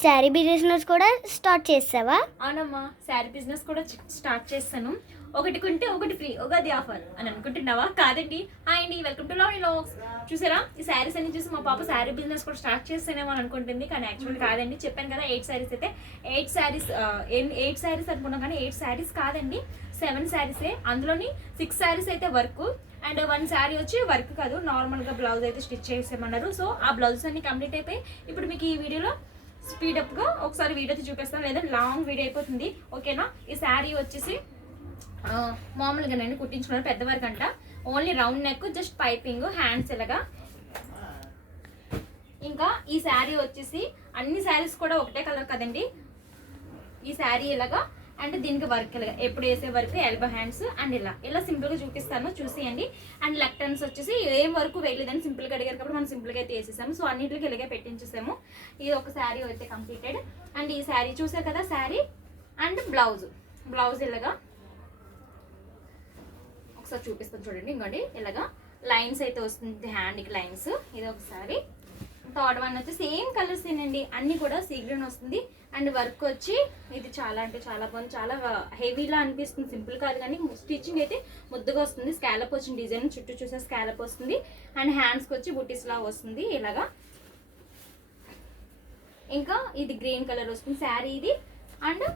Sari business కూడా start చేసావా? అవునమ్మా, శారీ బిజినెస్ కూడా స్టార్ట్ చేస్తాను. ఒకటి కొంటే ఒకటి ఫ్రీ, ఉగాది ఆఫర్ అని అనుకుంటున్నావా? కాదండి. హాయ్ అండి, వెల్కమ్ టు లవ్ వ్లాగ్స్. చూసారా, ఈ శారీస్ అన్ని చూసి మా పాప శారీ బిజినెస్ కూడా స్టార్ట్ చేస్తేనేమో అని అనుకుంటుంది, కానీ యాక్చువల్ కాదండి. చెప్పాను కదా 8 శారీస్ అయితే 8 శారీస్ అనుకున్నాం, కానీ 8 శారీస్ కాదండి, 7 శారీసే. అందులోని 6 శారీస్ అయితే వర్క్ అండ్ 1 శారీ వచ్చి వర్క్ కాదు, నార్మల్గా బ్లౌజ్ అయితే స్టిచ్ చేసేయమన్నారు. సో ఆ బ్లౌజెస్ అన్ని కంప్లీట్ అయిపోయి ఇప్పుడు మీకు ఈ వీడియోలో స్పీడప్గా ఒకసారి వీడియో అయితే చూపిస్తాను, లేదా లాంగ్ వీడియో అయిపోతుంది. ఓకేనా? ఈ శారీ వచ్చేసి మామూలుగా నేను కుట్టించుకున్నాను, పెద్దవారికి అంట. Only round neck, just piping, hands ఇలాగా. ఇంకా ఈ శారీ వచ్చేసి అన్ని శారీస్ కూడా ఒకటే కలర్ కదండి. ఈ శారీ ఇలాగా అండ్ దీనికి వర్క్ ఇలాగా, ఎప్పుడు వేసే వర్క్ ఎల్బో హ్యాండ్స్ అండ్ ఇలా సింపుల్గా చూపిస్తాను, చూసేయండి. అండ్ లెఫ్ట్ హ్యాండ్స్ వచ్చేసి ఏం వరకు వేయలేదని సింపుల్గా అడిగారు కాబట్టి మనం సింపుల్గా అయితే వేసేసాము. సో అన్నింటికి ఇలాగే పెట్టించేసాము. ఇది ఒక శారీ అయితే కంప్లీటెడ్. అండ్ ఈ శారీ చూసారు కదా, శారీ అండ్ బ్లౌజ్ ఇలాగా ఒకసారి చూపిస్తాను చూడండి. ఇంకోండి ఇలాగా లైన్స్ అయితే వస్తుంది, హ్యాండ్కి లైన్స్. ఇది ఒకసారి. థర్డ్ వన్ వచ్చి సేమ్ కలర్స్ ఏనండి, అన్నీ కూడా సీ గ్రీన్ వస్తుంది. అండ్ వర్క్ వచ్చి ఇది చాలా అంటే చాలా బాగుంది, చాలా హెవీలా అనిపిస్తుంది, సింపుల్ కాదు కానీ స్టిచ్చింగ్ అయితే ముద్దుగా వస్తుంది. స్కాలప్ వచ్చిన డిజైన్ చుట్టూ చూసే స్కాలప్ వస్తుంది. అండ్ హ్యాండ్స్కి వచ్చి బుటీస్ లా వస్తుంది ఇలాగా. ఇంకా ఇది గ్రీన్ కలర్ వస్తుంది శారీ ఇది. అండ్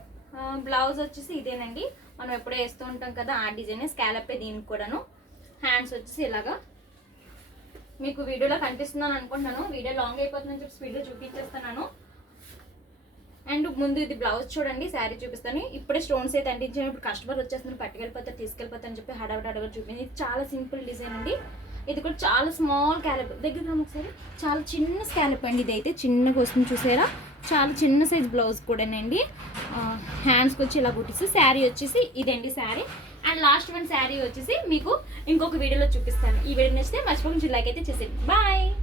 బ్లౌజ్ వచ్చేసి ఇదేనండి, మనం ఎప్పుడో వేస్తూ ఉంటాం కదా ఆ డిజైన్, స్కాలప్ దీనికి కూడాను. హ్యాండ్స్ వచ్చేసి ఇలాగా మీకు వీడియోలో కనిపిస్తున్నాను అనుకుంటున్నాను, వీడియో లాంగ్ అయిపోతుందని చెప్పి స్పీడ్లో చూపించేస్తున్నాను. అండ్ ముందు ఇది బ్లౌజ్ చూడండి, శారీ చూపిస్తాను. ఇప్పుడే స్టోన్స్ అయితే అంటించాను, ఇప్పుడు కస్టమర్ వచ్చేస్తున్నారు, పట్టుకెళ్ళిపోతారు, తీసుకెళ్ళిపోతారని చెప్పి హడావిడి చూపించింది. ఇది చాలా సింపుల్ డిజైన్ అండి. ఇది కూడా చాలా స్మాల్ క్యాలప్, దగ్గర ఒకసారి చాలా చిన్న స్కాలప్ అండి. ఇది అయితే చిన్నగా వస్తుంది చూసారా, చాలా చిన్న సైజ్ బ్లౌజ్ కూడానండి. హ్యాండ్స్కి వచ్చి ఇలా కుట్టిస్తే శారీ వచ్చేసి ఇదండి sari. And last one sari వచ్చేసి మీకు ఇంకొక వీడియోలో చూపిస్తాను. ఈ వీడియో నచ్చితే మర్చిపోకుండా లైక్ అయితే చేసేయండి. బాయ్.